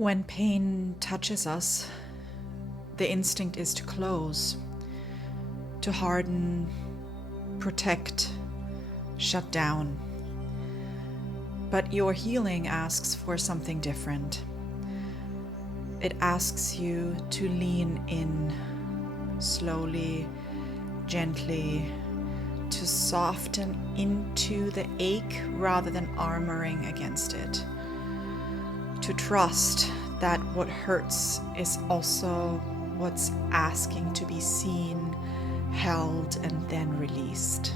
When pain touches us, the instinct is to close, to harden, protect, shut down. But your healing asks for something different. It asks you to lean in slowly, gently, to soften into the ache rather than armoring against it. To trust that what hurts is also what's asking to be seen, held, and then released.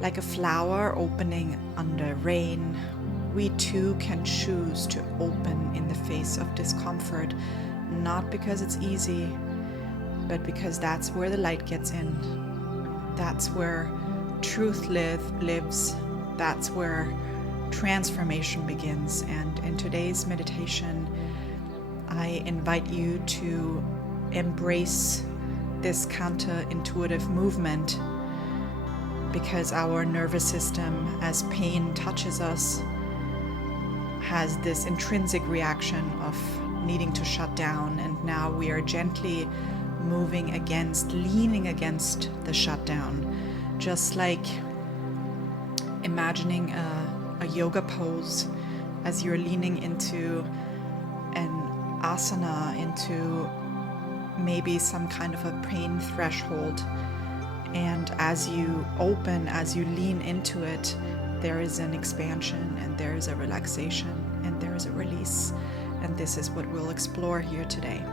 Like a flower opening under rain, we too can choose to open in the face of discomfort, not because it's easy, but because that's where the light gets in. That's where truth lives. That's where transformation begins. And in today's meditation, I invite you to embrace this counterintuitive movement, because our nervous system, as pain touches us, has this intrinsic reaction of needing to shut down. And now we are gently leaning against the shutdown, just like imagining a yoga pose as you're leaning into an asana, into maybe some kind of a pain threshold. And as you open, as you lean into it, there is an expansion, and there is a relaxation, and there is a release. And this is what we'll explore here today.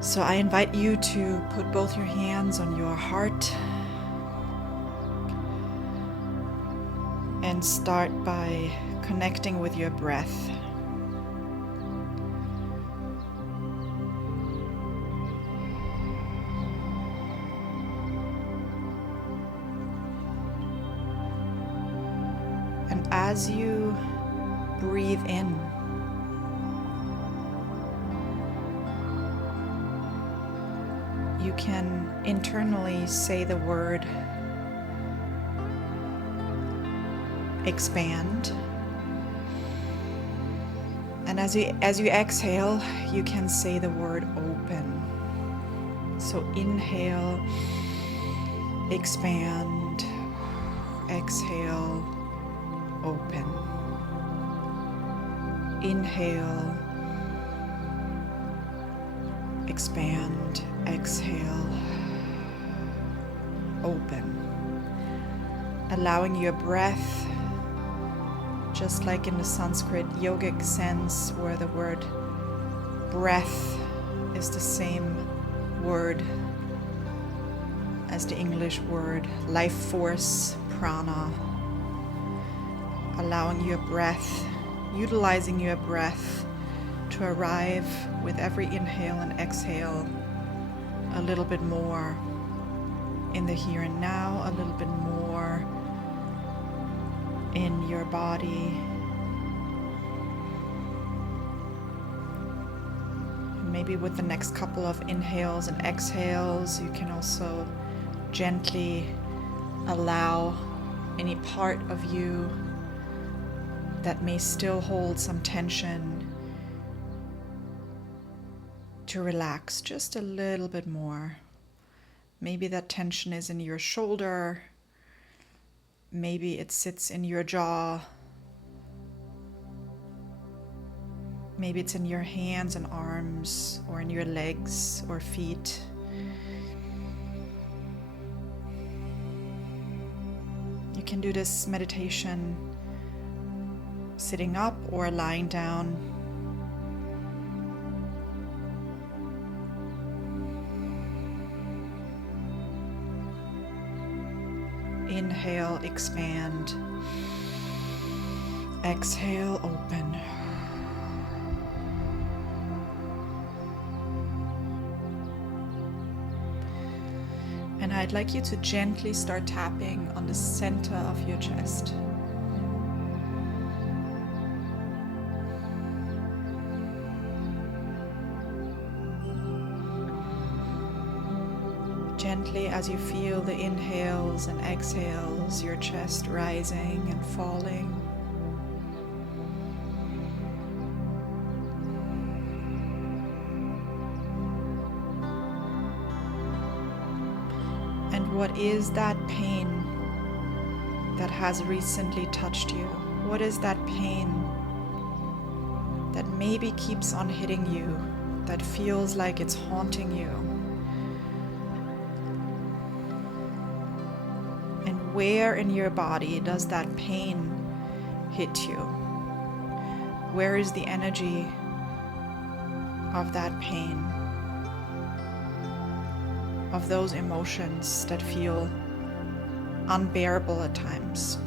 So I invite you to put both your hands on your heart and start by connecting with your breath. And as you breathe in, you can internally say the word expand. And as you exhale, you can say the word open. So inhale, expand, exhale, open. Inhale, expand, exhale, open. Allowing your breath, just like in the Sanskrit yogic sense, where the word breath is the same word as the English word life force, prana. Allowing your breath, utilizing your breath to arrive with every inhale and exhale a little bit more in the here and now, a little bit more in your body. Maybe with the next couple of inhales and exhales, you can also gently allow any part of you that may still hold some tension to relax just a little bit more. Maybe that tension is in your shoulder. Maybe it sits in your jaw. Maybe it's in your hands and arms, or in your legs or feet. You can do this meditation sitting up or lying down. Inhale, expand. Exhale, open. And I'd like you to gently start tapping on the center of your chest. Gently, as you feel the inhales and exhales, your chest rising and falling. What is that pain that has recently touched you? What is that pain that maybe keeps on hitting you, that feels like it's haunting you? And where in your body does that pain hit you? Where is the energy of that pain, of those emotions that feel unbearable at times?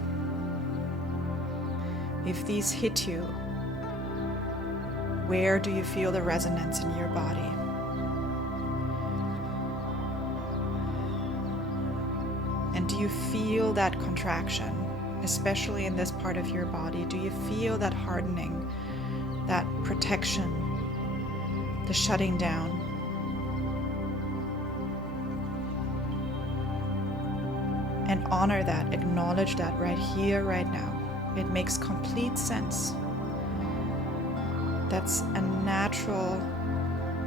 If these hit you, where do you feel the resonance in your body? And do you feel that contraction, especially in this part of your body? Do you feel that hardening, that protection, the shutting down? And honor that, acknowledge that right here, right now. It makes complete sense. That's a natural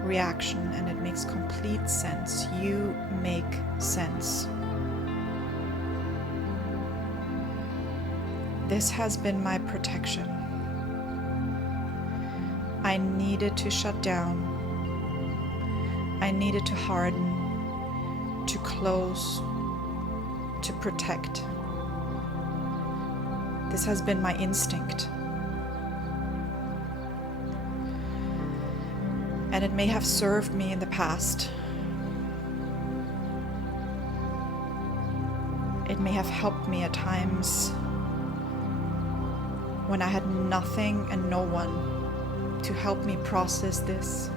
reaction, and it makes complete sense. You make sense. This has been my protection. I needed to shut down. I needed to harden, to close, to protect. This has been my instinct. And it may have served me in the past. It may have helped me at times when I had nothing and no one to help me process this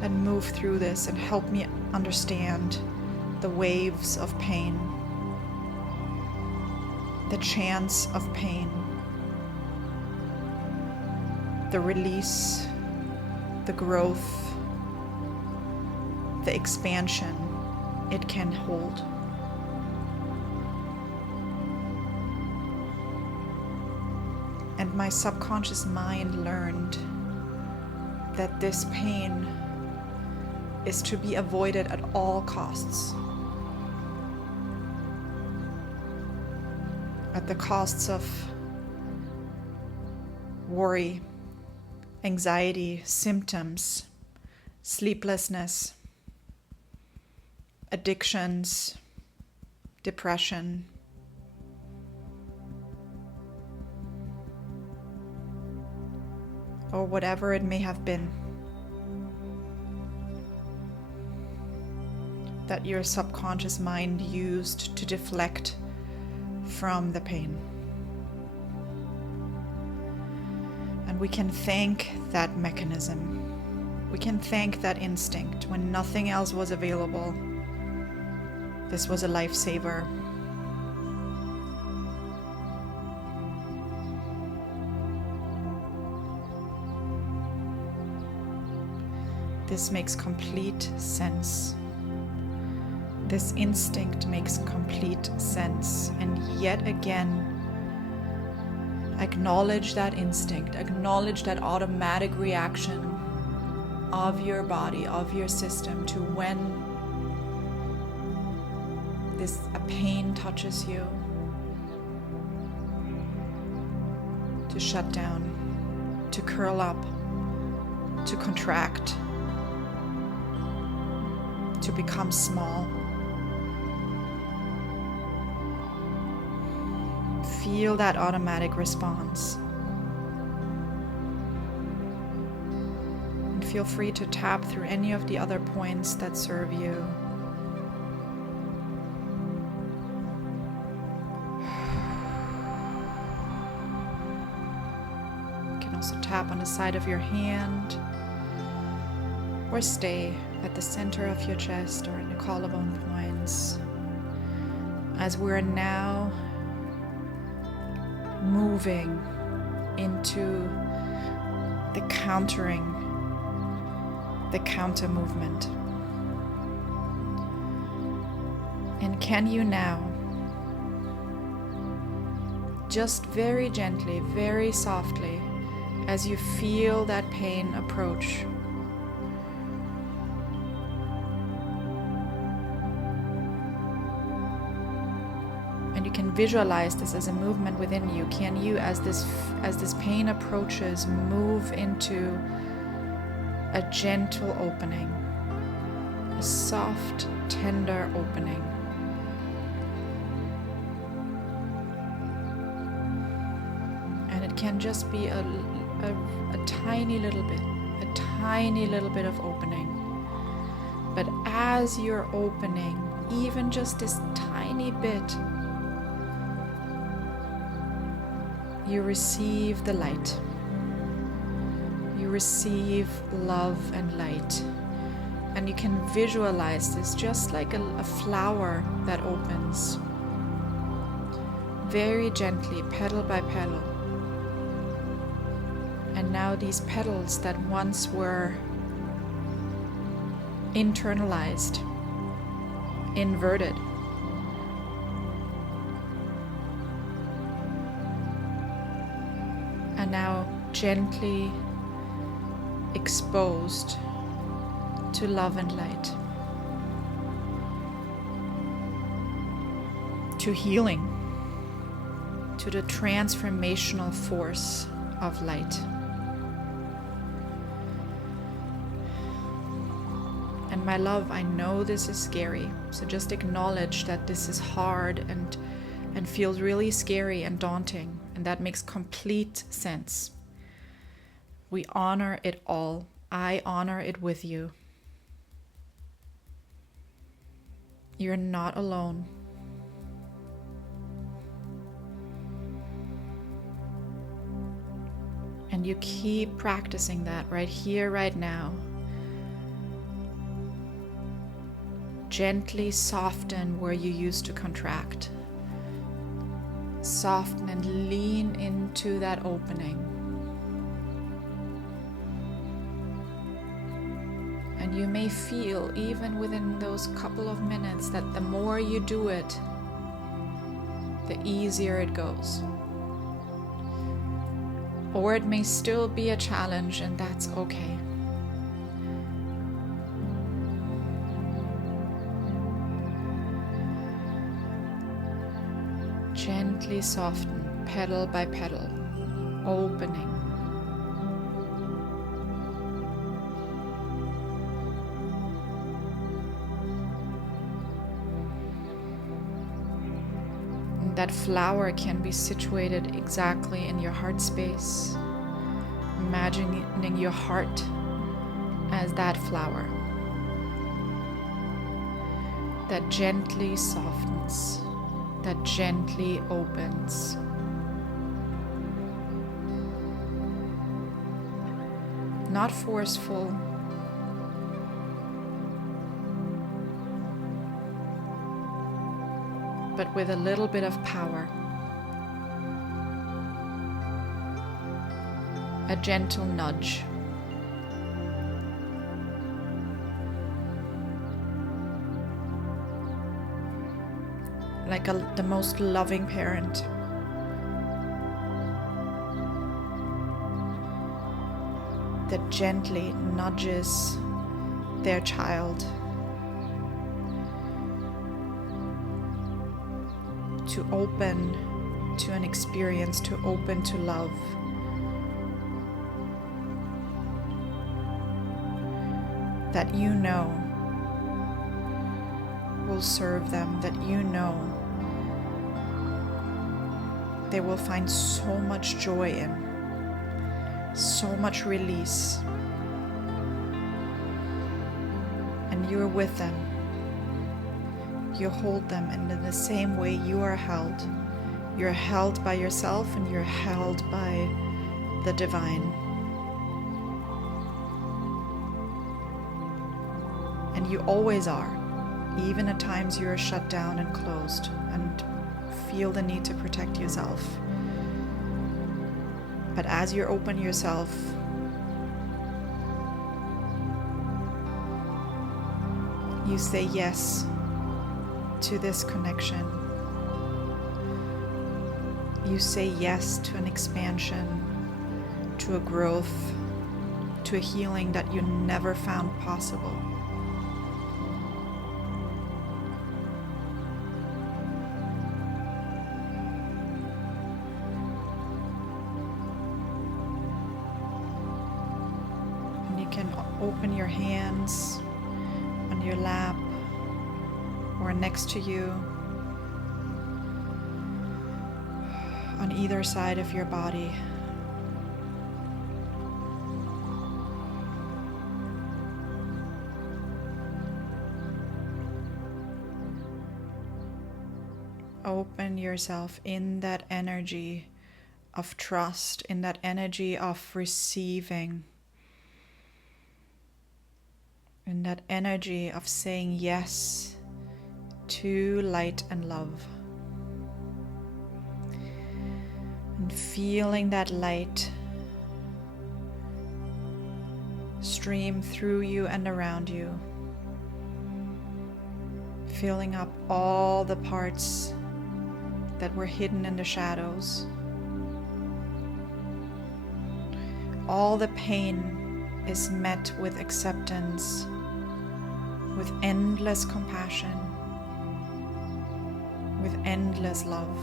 and move through this and help me understand the waves of pain, the chance of pain, the release, the growth, the expansion it can hold. And my subconscious mind learned that this pain is to be avoided at all costs. At the costs of worry, anxiety, symptoms, sleeplessness, addictions, depression, or whatever it may have been that your subconscious mind used to deflect from the pain. And we can thank that mechanism. We can thank that instinct. When nothing else was available, this was a lifesaver. This makes complete sense. This instinct makes complete sense. And yet again, acknowledge that instinct, acknowledge that automatic reaction of your body, of your system to when a pain touches you, to shut down, to curl up, to contract, to become small. Feel that automatic response. And feel free to tap through any of the other points that serve you. You can also tap on the side of your hand or stay at the center of your chest or in the collarbone points, as we're now moving into the countering, the counter movement. And can you now, just very gently, very softly, as you feel that pain approach, can visualize this as a movement within you. Can you, as this pain approaches, move into a gentle opening, a soft, tender opening? And it can just be a tiny little bit of opening. But as you're opening, even just this tiny bit, you receive the light. You receive love and light. And you can visualize this just like a flower that opens very gently, petal by petal. And now these petals that once were internalized, inverted, are now gently exposed to love and light, to healing, to the transformational force of light. And my love, I know this is scary, so just acknowledge that this is hard and feels really scary and daunting, and that makes complete sense. We honor it all. I honor it with you. You're not alone. And you keep practicing that right here, right now. Gently soften where you used to contract. Soften and lean into that opening. And you may feel, even within those couple of minutes, that the more you do it, the easier it goes. Or it may still be a challenge, and that's okay. Gently soften, petal by petal, opening. And that flower can be situated exactly in your heart space, imagining your heart as that flower that gently softens, that gently opens. Not forceful, but with a little bit of power. A gentle nudge. Like the most loving parent. That gently nudges their child to open to an experience, to open to love. That you know will serve them, that you know they will find so much joy in, so much release. And you're with them. You hold them, and in the same way you are held. You're held by yourself, and you're held by the divine. And you always are, even at times you are shut down and closed and feel the need to protect yourself. But as you open yourself, you say yes to this connection. You say yes to an expansion, to a growth, to a healing that you never found possible. You can open your hands on your lap or next to you, on either side of your body. Open yourself in that energy of trust, in that energy of receiving, in that energy of saying yes to light and love. And feeling that light stream through you and around you, filling up all the parts that were hidden in the shadows. All the pain is met with acceptance, with endless compassion, with endless love,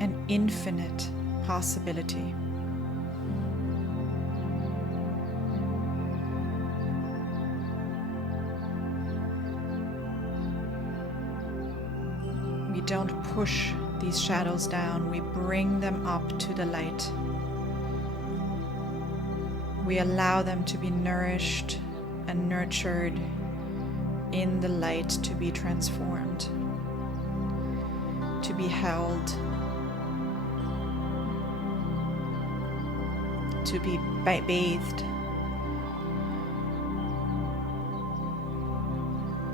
and infinite possibility. We don't push these shadows down, we bring them up to the light. We allow them to be nourished and nurtured in the light, to be transformed, to be held, to be bathed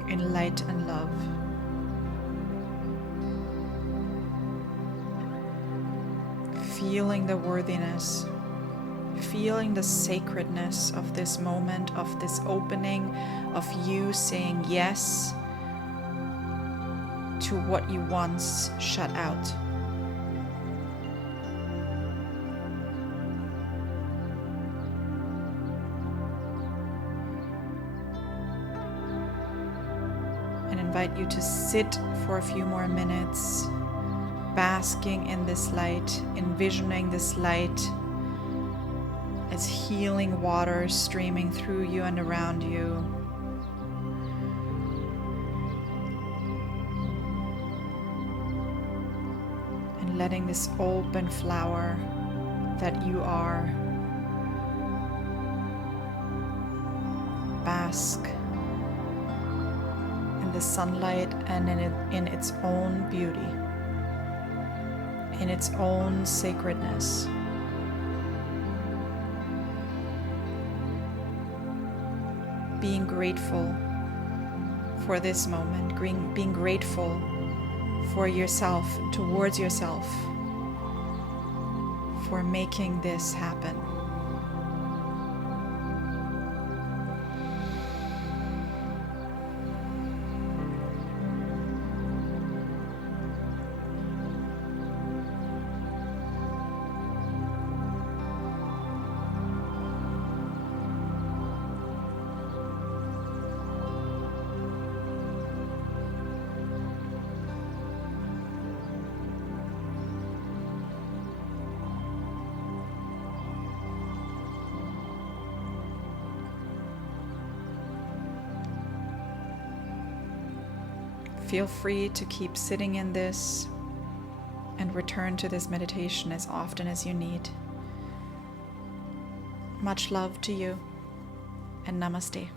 in light and love. Feeling the worthiness, feeling the sacredness of this moment, of this opening, of you saying yes to what you once shut out. And invite you to sit for a few more minutes, basking in this light, envisioning this light as healing water streaming through you and around you. And letting this open flower that you are bask in the sunlight and in its own beauty, in its own sacredness. Being grateful for this moment, being grateful for yourself, towards yourself, for making this happen. Feel free to keep sitting in this and return to this meditation as often as you need. Much love to you, and namaste.